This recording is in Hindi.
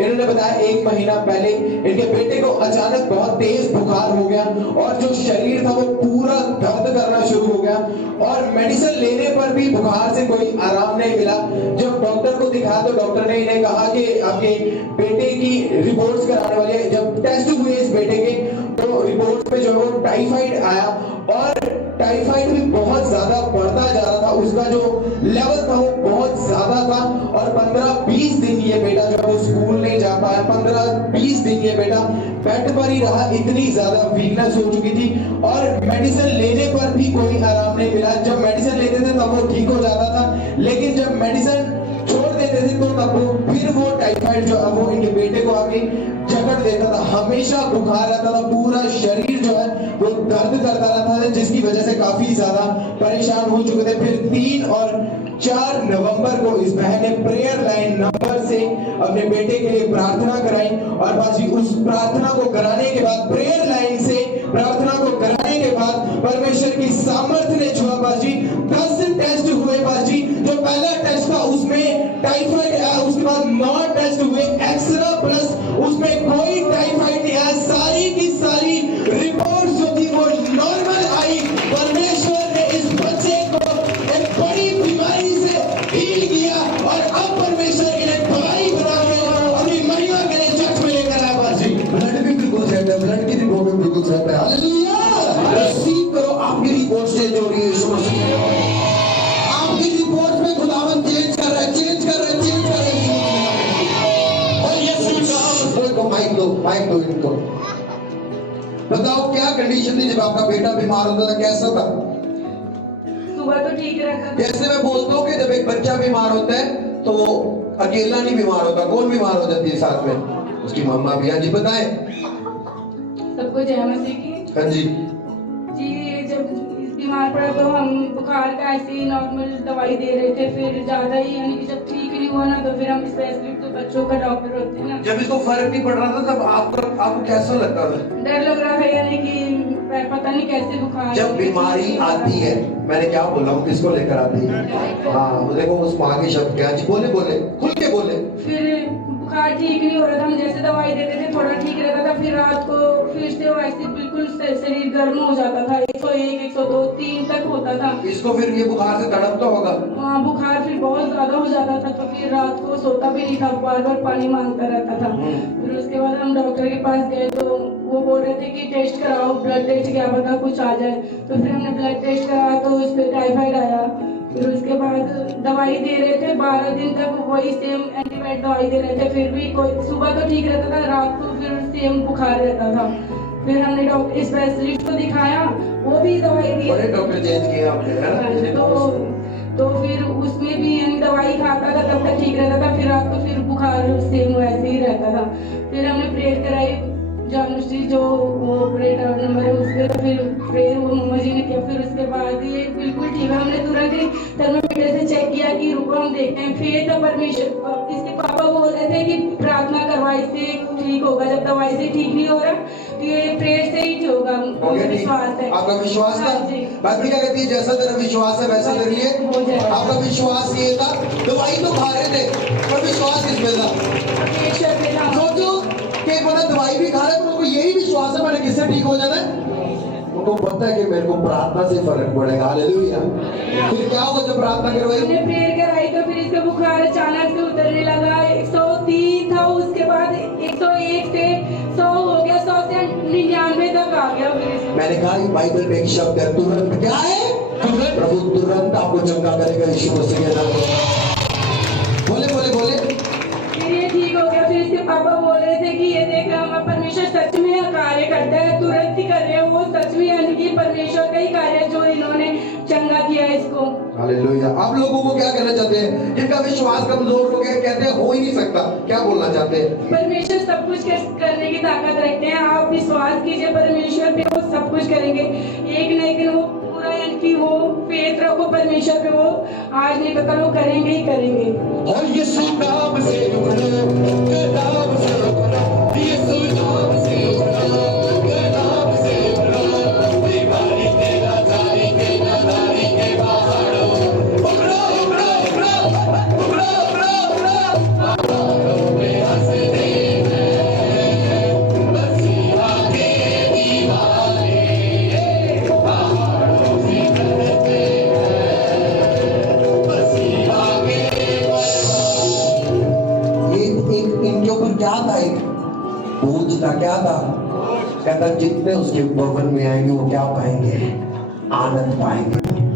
इन्होंने बताया 1 महीना पहले इनके बेटे को अचानक बहुत तेज बुखार हो गया और जो शरीर था वो पूरा दर्द करना शुरू हो गया और मेडिसिन लेने पर भी बुखार से कोई आराम नहीं मिला। जब डॉक्टर को दिखाया तो डॉक्टर ने इन्हें कहा कि आपके बेटे की रिपोर्ट्स कराने वाले हैं। जब टेस्ट हुए इस बेटे के तो रिपोर्ट में जो है वो टाइफाइड आया और टाइफाइड भी बहुत ज्यादा बढ़ता जा रहा था, उसका जो लेवल था वो बहुत ज्यादा था और 15-20 दिन ये बेटा जो है वो स्कूल नहीं जा पाया। 15-20 दिन ये बेटा बेड पर ही रहा, इतनी ज्यादा वीकनेस हो चुकी थी और मेडिसिन लेने पर भी कोई आराम नहीं मिला। जब मेडिसिन लेते थे तब वो ठीक हो जाता था, लेकिन जब मेडिसिन छोड़ देते थे तो तब वो फिर वो टाइफाइड जो है वो इनके बेटे को आके जकड़ देता था। हमेशा बुखार रहता था, पूरा शरीर जो है वो दर्द करता रहता था, जिसकी वजह से काफी ज्यादा परेशान हो चुके थे। फिर 3 और 4 नवंबर को इस बहन ने प्रेयर लाइन नंबर से अपने बेटे के लिए प्रार्थना कराई और बाजी उस प्रार्थना को कराने के बाद, प्रेयर लाइन से प्रार्थना को कराने के बाद परमेश्वर की सामर्थ्य ने छुआ बाजी। 10 टेस्ट हुए बाजी। जो पहला टेस्ट था उसमें टाइफाइड आया, उसके बाद 9 टेस्ट हुए एक्स्ट्रा प्लस उसमें कोई टाइफाइड नहीं आया। सारी की सारी रिपोर्ट जो थी वो नॉर्मल आई। परमेश्वर ने इस बच्चे को एक बड़ी बीमारी से हील किया और अब परमेश्वर इन्हें दवाई बना के अपनी महिमा के लिए चर्च में लेकर आया बाजी। ब्लड भी बिल्कुल सेट है, ब्लड की रिपोर्ट भी बिल्कुल सेट है। हालेलुया, रिसीव करो। आपकी रिपोर्ट चेंज हो रही है यीशु मसीह। आपकी रिपोर्ट में खुदावन चेंज कर रहा है, चेंज कर रहा है, चेंज कर रहा है। और यीशु को माइक दो इनको। बताओ क्या कंडीशन थी जब आपका बेटा बीमार होता था, कैसा था? सुबह तो ठीक रहता था। जैसे मैं बोलता हूँ कि जब एक बच्चा बीमार होता है तो वो अकेला नहीं बीमार होता, कौन बीमार हो जाती है साथ में? उसकी मम्मा भी। हाँ जी बताएं। सबको जय मसीह की। हाँ जी। जी, जब बीमार पड़ा तो हम बुखार का ऐसे ही नॉर्मल दवाई दे रहे थे, फिर ज्यादा ही यानी कि जब ठीक नहीं हुआ ना तो फिर हम स्पेशलिस्ट, तो बच्चों का डॉक्टर होते हैं ना। जब इसको फर्क नहीं पड़ रहा था तब आपको कैसा लगता था? डर लग रहा था यानी कि पता नहीं कैसे बुखार। जब बीमारी आती है, मैंने क्या बोला हूँ, किसको लेकर आती है? हाँ देखो उस माँ के शब्द क्या जी, बोले खुल के बोले। फिर बुखार ठीक नहीं हो रहा था, हम जैसे दवाई देते थे थोड़ा ठीक रहता था, फिर रात को फिर से वैसे बिल्कुल शरीर गर्म हो जाता था। 101, 102, 3 तक होता था। इसको फिर ये बुखार से तड़पता होगा। हाँ, बुखार फिर बहुत ज्यादा हो जाता था तो फिर रात को सोता भी नहीं था, बार बार पानी मांगता रहता था। फिर उसके बाद हम डॉक्टर के पास गए तो वो बोल रहे थे कि टेस्ट कराओ, ब्लड टेस्ट, क्या पता कुछ आ जाए। तो फिर हमने ब्लड टेस्ट कराया तो उस पर टाइफाइड आया। फिर उसके बाद दवाई दे रहे थे 12 दिन तक, वही सेम एंटीबायोटिक दवाई दे रहे थे, फिर भी कोई सुबह तो ठीक रहता था, रात को फिर सेम बुखार रहता था। फिर हमने डॉक्टर स्पेशलिस्ट को दिखाया, वो भी दवाई दी। बड़े डॉक्टर चेंज किए आपने, है ना? तो फिर उसमें भी यानी दवाई खाता था तब तक ठीक रहता था, फिर रात को फिर बुखार सेम वैसे ही रहता था। फिर हमने प्रेयर कराई, जानश्री जो वो प्रेयर नंबर है उस पर, फिर प्रेयर वो मम्मा जी ने किया। फिर उसके बाद ये बिल्कुल ठीक है। हमने तुरंत ही थर्मामीटर से चेक किया कि रुको हम देखते हैं। फिर तो परमेश्वर, इसके पापा बोल रहे थे कि प्रार्थना करवा, इससे ठीक होगा। जब दवाई से ठीक नहीं हो रहा तो ये प्रेयर से ही होगा, मुझे विश्वास है। आपका विश्वास था? बात क्या कहती है, जैसा तेरा विश्वास है वैसा कर लिए। आपका विश्वास ये था, दवाई तो खा रहे थे पर विश्वास किसमें था? सोचो कि मतलब दवाई भी खा रहे हैं, उनको यही विश्वास है मैंने किससे ठीक हो जाना है। उनको पता है कि मेरे को प्रार्थना से फर्क पड़ेगा। हालेलुया। फिर क्या होगा जब प्रार्थना करवाई? हमने प्रेयर कराई तो फिर इसका बुखार अचानक से उतरने लगा। 103 था, उसके बाद 101 से 100 हो गया, 100 से 99 तक आ गया। फिर मैंने कहा बाइबल में एक शब्द है, तुरंत। क्या है? प्रभु तुरंत आपको चंगा करेगा यीशु मसीह के नाम में। बोले बोले बोले। फिर ये ठीक हो गया। फिर इसके पापा बोल रहे थे कि ये देख हम परमेश्वर सच में कार्य करता है, तुरंत ही कर रहे हैं वो, सच में यानी कि परमेश्वर का ही कार्य जो इन्होंने चंगा किया इसको। हालेलुया। आप लोगों को क्या कहना चाहते हैं जिनका विश्वास कमजोर हो गया, कहते हैं हो ही नहीं सकता, क्या बोलना चाहते हैं? परमेश्वर सब कुछ करने की ताकत रखते हैं। आप विश्वास कीजिए परमेश्वर पे, वो सब कुछ करेंगे। एक न एक दिन वो पूरा यानी कि वो फेथ रखो परमेश्वर पे, वो आज नहीं तो कल वो करेंगे ही करेंगे। और यीशु नाम से नाम से यीशु नाम से नाम से बीमारी तेरा जारी के नजारी के बाहरो उबरो उबरो उबरो उबरो उबरो में हंस दे क्या था, एक बोझ था, क्या था? कहता जितने उसके भवन में आएंगे वो क्या पाएंगे? आनंद पाएंगे।